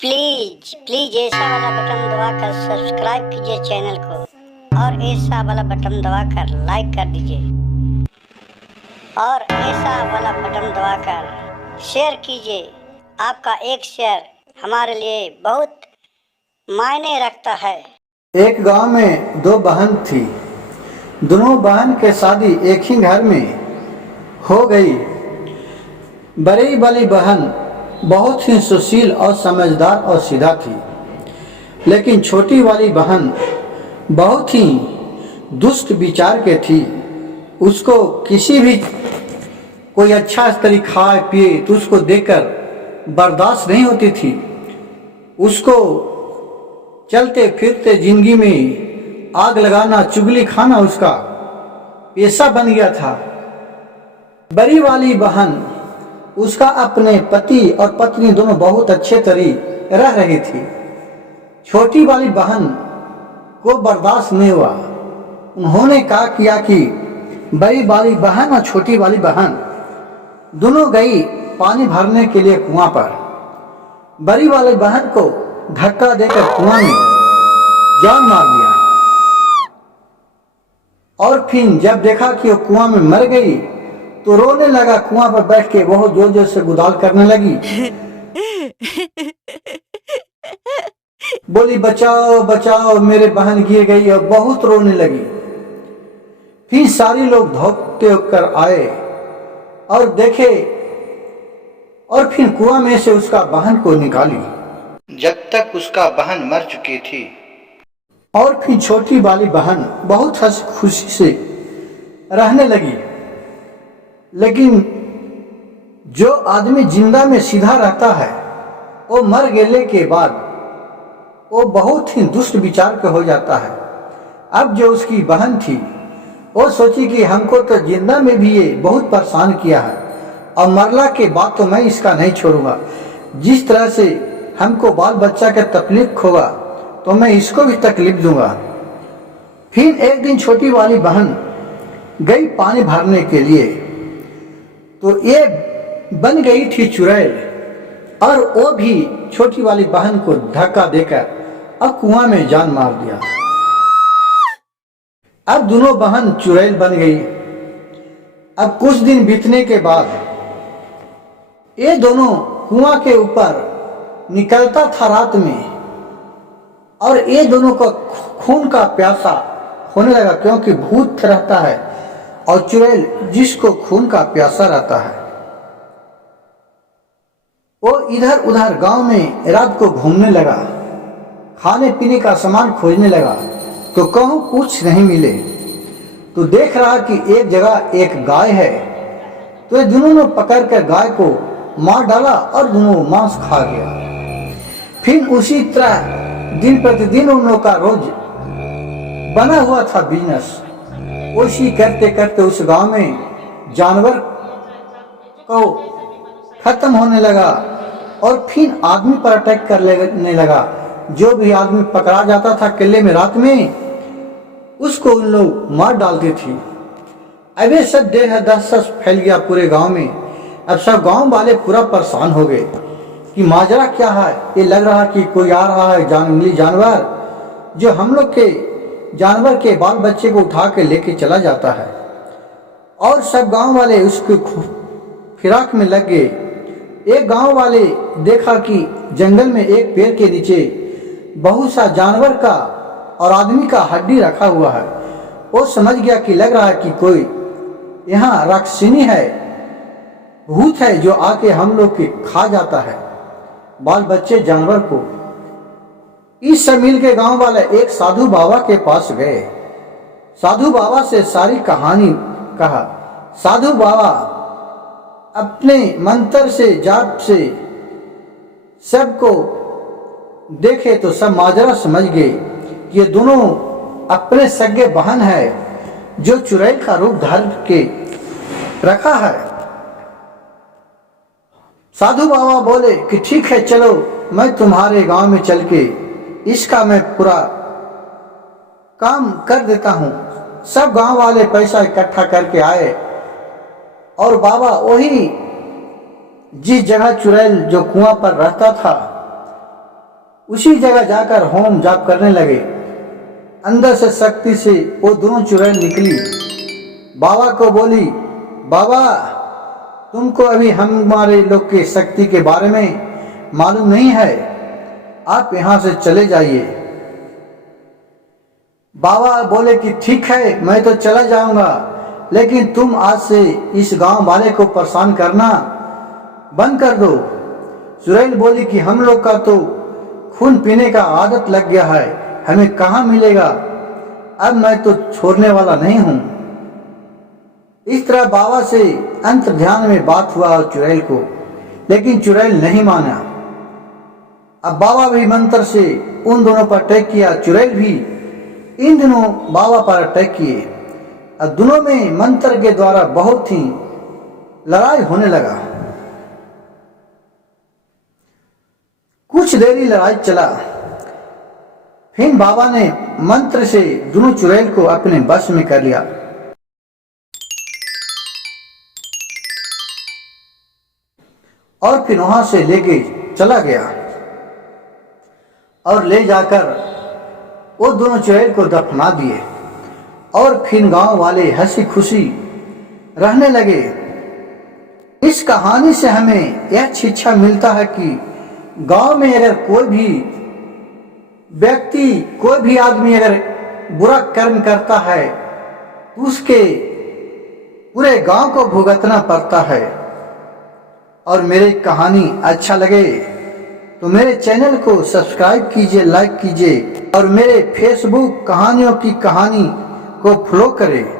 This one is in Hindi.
प्लीज प्लीज ऐसा वाला बटन दबाकर सब्सक्राइब कीजिए चैनल को और ऐसा वाला बटन दबाकर लाइक कर दीजिए और ऐसा वाला बटन दबाकर शेयर कीजिए। आपका एक शेयर हमारे लिए बहुत मायने रखता है। एक गांव में दो बहन थी। दोनों बहन के शादी एक ही घर में हो गई। बड़ी वाली बहन बहुत ही सुशील और समझदार और सीधा थी, लेकिन छोटी वाली बहन बहुत ही दुष्ट विचार के थी। उसको किसी भी कोई अच्छा तरीका खाए पिए तो उसको देकर बर्दाश्त नहीं होती थी। उसको चलते फिरते जिंदगी में आग लगाना, चुगली खाना उसका पेशा बन गया था। बड़ी वाली बहन उसका अपने पति और पत्नी दोनों बहुत अच्छे तरीके रह रही थी। छोटी वाली बहन को बर्दाश्त नहीं हुआ। उन्होंने कहा किया कि बड़ी वाली बहन और छोटी वाली बहन दोनों गई पानी भरने के लिए कुआं पर। बड़ी वाली बहन को धक्का देकर कुआं में जान मार दिया और फिर जब देखा कि वो कुआं में मर गई तो रोने लगा। कुआं पर बैठ के बहुत जोर जोर से गुदाल करने लगी। बोली बचाओ बचाओ मेरे बहन गिर गई और बहुत रोने लगी। फिर सारे लोग धोते होकर आए और देखे और फिर कुआं में से उसका बहन को निकाली जब तक उसका बहन मर चुकी थी। और फिर छोटी वाली बहन बहुत हंस खुशी से रहने लगी। लेकिन जो आदमी जिंदा में सीधा रहता है वो मर गए के बाद वो बहुत ही दुष्ट विचार का हो जाता है। अब जो उसकी बहन थी वो सोची कि हमको तो जिंदा में भी ये बहुत परेशान किया है और मरला के बाद तो मैं इसका नहीं छोड़ूंगा। जिस तरह से हमको बाल बच्चा का तकलीफ होगा तो मैं इसको भी तकलीफ दूंगा। फिर एक दिन छोटी वाली बहन गई पानी भरने के लिए तो ये बन गई थी चुड़ैल और वो भी छोटी वाली बहन को धक्का देकर अब कुआं में जान मार दिया। अब दोनों बहन चुड़ैल बन गई। अब कुछ दिन बीतने के बाद ये दोनों कुआं के ऊपर निकलता था रात में और ये दोनों का खून का प्यासा होने लगा, क्योंकि भूत रहता है और चुड़ैल जिसको खून का प्यासा रहता है वो इधर उधर गांव में रात को घूमने लगा, खाने पीने का सामान खोजने लगा तो कहूं कुछ नहीं मिले। तो देख रहा कि एक जगह एक गाय है तो ये दोनों ने पकड़ कर गाय को मार डाला और दोनों मांस खा गया। फिर उसी तरह दिन प्रतिदिन उन लोगों का रोज बना हुआ था बिजनेस। उसी करते करते उस गांव में जानवर को खत्म होने लगा और फिर आदमी पर अटैक करने लगा। जो भी आदमी पकड़ा जाता था किले में रात में उसको उन लोग मार डालते थे। अब ये सब देह दहशत फैल गया पूरे गांव में। अब सब गांव वाले पूरा परेशान हो गए कि माजरा क्या है। ये लग रहा कि कोई आ रहा है जंगली जानवर जो हम लोग के जानवर के बाल बच्चे को उठा के लेके चला जाता है। और सब गांव वाले उसके फिराक में लग गए। एक गांव वाले देखा कि जंगल में एक पेड़ के नीचे बहुत सा जानवर का और आदमी का हड्डी रखा हुआ है। वो समझ गया कि लग रहा है कि कोई यहाँ राक्षसी है, भूत है जो आके हम लोग के खा जाता है बाल बच्चे जानवर को। इस सब मिल के गांव वाले एक साधु बाबा के पास गए। साधु बाबा से सारी कहानी कहा। साधु बाबा अपने मंत्र से जाप से सबको देखे तो सब माजरा समझ गए कि ये दोनों अपने सगे बहन है जो चुड़ैल का रूप धारण के रखा है। साधु बाबा बोले कि ठीक है चलो मैं तुम्हारे गांव में चल के इसका मैं पूरा काम कर देता हूं। सब गांव वाले पैसा इकट्ठा करके आए और बाबा वही जिस जगह चुड़ैल जो कुआं पर रहता था उसी जगह जाकर होम जाप करने लगे। अंदर से शक्ति से वो दोनों चुड़ैल निकली। बाबा को बोली, बाबा तुमको अभी हमारे लोग की शक्ति के बारे में मालूम नहीं है, आप यहाँ से चले जाइए। बाबा बोले कि ठीक है, मैं तो चला जाऊंगा, लेकिन तुम आज से इस गांव वाले को परेशान करना बंद कर दो। चुड़ैल बोली कि हम लोग का तो खून पीने का आदत लग गया है, हमें कहाँ मिलेगा, अब मैं तो छोड़ने वाला नहीं हूं। इस तरह बाबा से अंतर ध्यान में बात हुआ चुड़ैल को, लेकिन चुड़ैल नहीं माना। अब बाबा भी मंत्र से उन दोनों पर अटैक किया, चुड़ैल भी इन दिनों बाबा पर अटैक किए। अब दोनों में मंत्र के द्वारा बहुत ही लड़ाई होने लगा। कुछ देरी लड़ाई चला, फिर बाबा ने मंत्र से दोनों चुड़ैल को अपने बस में कर लिया। और फिर वहां से लेके चला गया और ले जाकर वो दोनों चुड़ैल को दफना दिए। और फिर गांव वाले हंसी खुशी रहने लगे। इस कहानी से हमें यह शिक्षा मिलता है कि गांव में अगर कोई भी व्यक्ति, कोई भी आदमी अगर बुरा कर्म करता है तो उसके पूरे गांव को भुगतना पड़ता है। और मेरी कहानी अच्छा लगे तो मेरे चैनल को सब्सक्राइब कीजिए, लाइक कीजिए और मेरे फेसबुक कहानियों की कहानी को फॉलो करें।